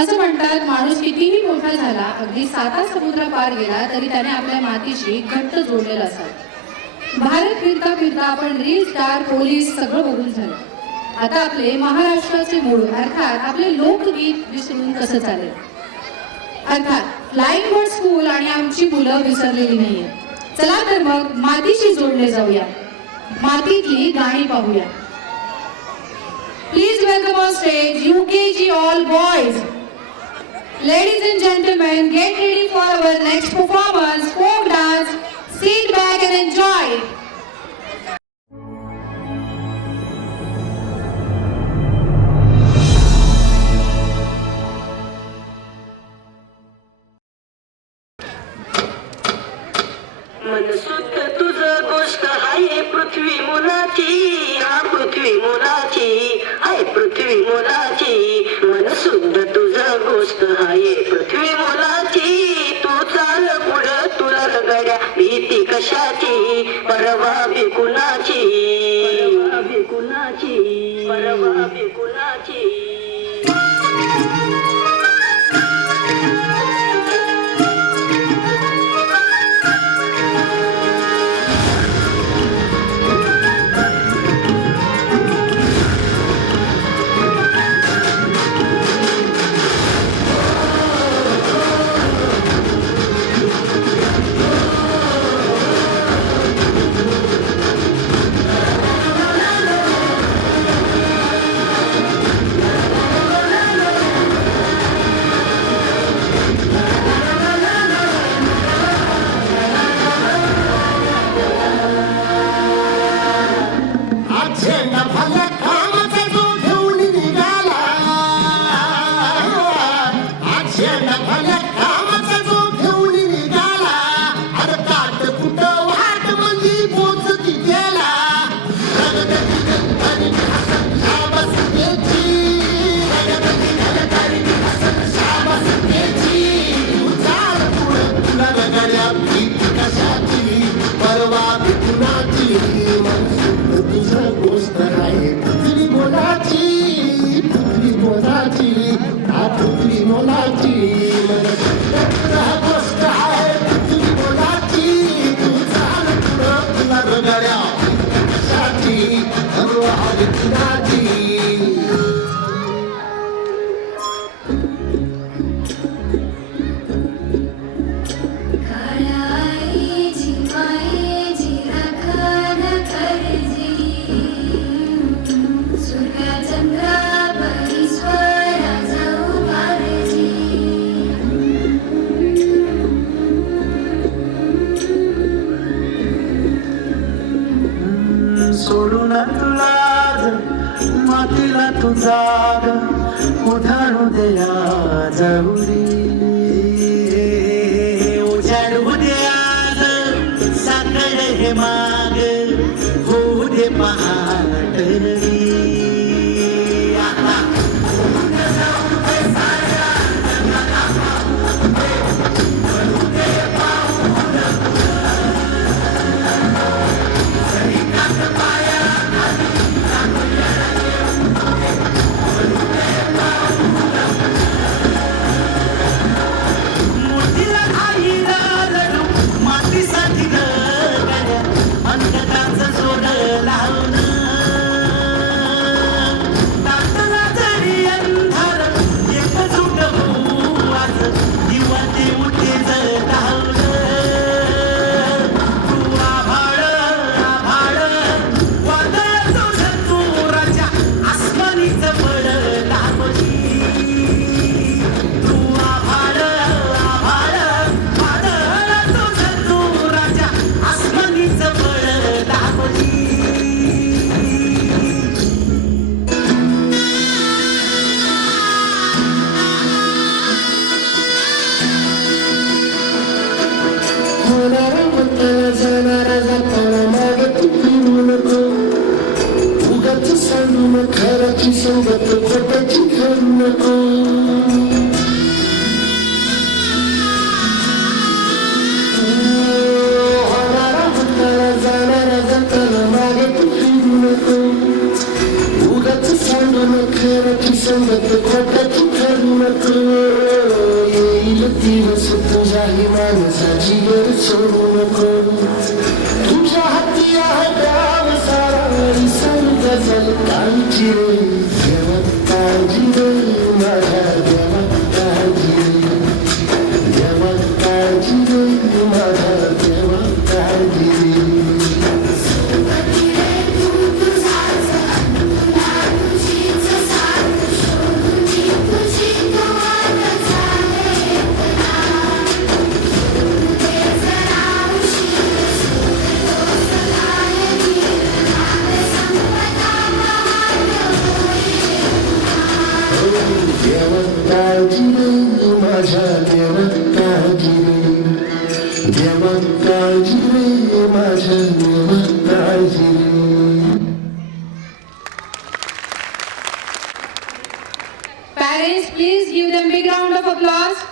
असं म्हणतात, माणूस कितीही मोठा झाला, अगदी 7 समुद्र पार गेला तरी त्याने आपल्या मातीशी घट्ट जोडलेलं असावं. भारत फिरता फिरता आपण रील स्टार, पोलीस सगळं बघून झालं. आता आपले महाराष्ट्राचे मूळ अर्थात आपले लोकगीत विसरून कसं चालेल. अर्थात फ्लाइंग बर्ड स्कूल आणि आमची मुलं विसरलेली नाहीये. चला तर मग मातीशी जोडले जाऊया, मातीतली गाणी पाहूया. Please welcome on stage UKG all boys. Ladies and gentlemen, get ready for our next performance, folk dance. Sit back and enjoy. मनसुक्त तुझ गोष्ट आहे पृथ्वी मुलाची, हा पृथ्वी मुलाची, हाय पृथ्वी मुलाची. मनसुक्त तुझ गोष्ट आहे पृथ्वी मुलाची. तू चाल पुढं तुला रगड्या भीती कशाची, परवा कुणाची, परवा कुणाची, परवा कुणाची. सोडून तुला मातीला तू जाग उधारू द्या जवळी. उजाडू द्या साखर हे माग होऊ दे पहाटली. खराची सोबत खोटाची करू नको. होणारा जाणारा जाताना मागे तू फिरू नको. उगाच सोडून खराची संगत खोटाची खरी नको येईल दिवस तुझ्याही माणसाची गर सोडू नको तुझ्या हाती आहे गाव सारा सर्ग जल काळजी रे देवात काळजी रे माझ्या देवात काळजी रे देवात काळजी रे माझ्या देवात काळजी रे देवात काळजी रे माझ्या देवात काळजी रे देवात काळजी रे माझ्या देवात काळजी रे Parents, please give them big round of applause.